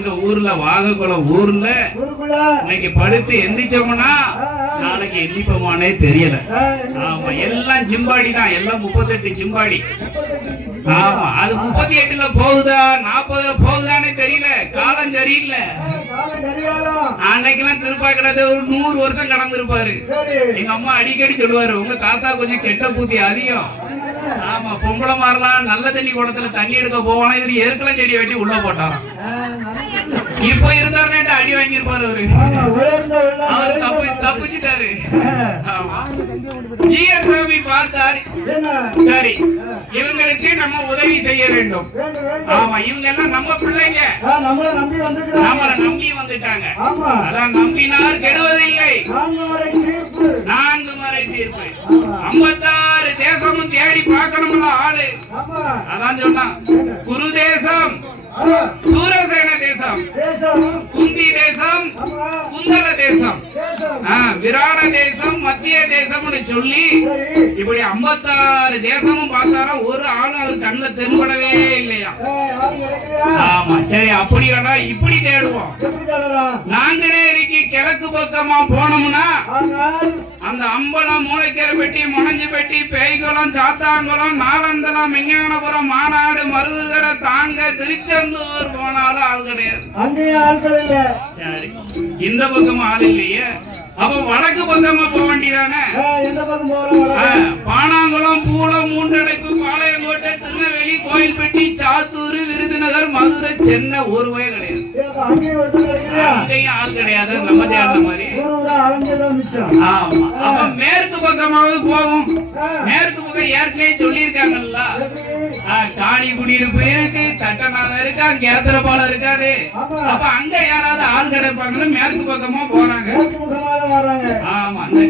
எங்க ஊர்ல வாகக்குளம் ஊர்ல இன்னைக்கு படுத்து எந்திரிச்சோம்னா நாளைக்கு எந்திப்போமானே தெரியல. ஆமா, எல்லாம் ஜிம்பாடி தான், எல்லாம் 38 ஜிம்பாடி. ஆமா, அது 38ல போகுதா 40ல போகுதானே தெரியல. காலம் சரியில்லை. அன்னைக்கெல்லாம் திருப்பாக்கிறது ஒரு 100 வருஷம் கடந்திருப்பாரு. எங்க அம்மா அடிக்கடி சொல்லுவாரு, உங்க தாத்தா கொஞ்சம் கெட்ட பூத்தி அதிகம். ஆமா, பொம்பளை மாறலாம் நல்ல தண்ணி குடத்துல தண்ணி எடுக்க போவானா, இவரு எருக்கலாம் செடி வெட்டி உள்ள போட்டாராம். இப்ப இருந்தாரு அடி வாங்கியிருப்பாரு அவரு. அவர் தப்பிச்சுட்டாரு. ஜிஎஸ்வாமி பார்த்தாரு, சரி இவங்களுக்கு நம்ம உதவி செய்ய வேண்டும். ஆமா, இவங்க எல்லாம் நம்ம பிள்ளைங்க, நம்மளை நம்பி வந்துட்டாங்க. அதான் நம்பினார் கெடுவதில்லை, 4 முறை தீர்ப்பு. 56 தேசமும் தேடி பார்க்கணும்ல ஆளு. அதான் சொன்னான், குரு தேசம், சூரசேன தேசம், குந்தி தேசம், குந்தல தேசம், விராட தேசம், மத்திய தேசம்னு சொல்லி இப்படி 56 தேசமும் பார்த்தாரா, ஒரு ஆளு அவர் கண்ணில் தென்படவே இல்லையா. ஆமா, சரி அப்படி வேணா இப்படி தேடுவோம். நாங்குநேரிக்கு கிழக்கு பக்கமா போனோம்னா அந்த அம்பலம், மூளைக்கரை பெட்டி, முனஞ்சி பெட்டி, பேய்குளம், சாத்தாங்குளம், நாலந்தலம், மெஞ்ஞானபுரம், மாநாடு, மருதுகரை, தாங்க, திருச்செந்தூர் போனாலும் ஆள் கிடையாது. சரி, இந்த பக்கம் ஆள் இல்லையே, அப்ப வடக்கு பக்கமா போக வேண்டியதானே. பானாங்குளம், பூலம், மூன்றடைப்பு, பாளையங்கோட்டை, திருநெல்வேலி, கோயில்பட்டி, சாத்தூர், விருதுநகர், மதுரை, சென்னை ஒரு வகை கிடையாது. அங்கேயும் ஆள் கிடையாது. நம்ம தேர்ந்த மாதிரி. ஆமா, அப்ப மேற்கு பக்கமாவது போகும். மேற்கு பக்கம் ஏற்கனவே சொல்லியிருக்காங்கல்ல, காணி குடியிருப்பு இருக்கு, சட்டநாதம் இருக்கா, கேத்திரபாலம் இருக்காது. அப்ப அங்க யாராவது ஆள் கிடைப்பாங்கன்னு மேற்கு பக்கமா போறாங்க. ஆமா, இந்த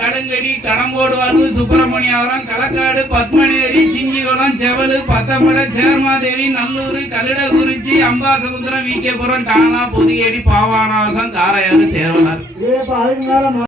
கடுங்கடி, கடம்போடு வாழ்வு, சுப்பிரமணியாவரம், களக்காடு, பத்மநேரி, சிங்கிகுளம், செவலு, பத்தமடை, சேர்மாதேவி, நல்லூர், கலிடகுறிச்சி, அம்பாசமுத்திரம், விகேபுரம், டானா, பொதியேரி, பாவானாசம், காரையாறு, சேவலார்.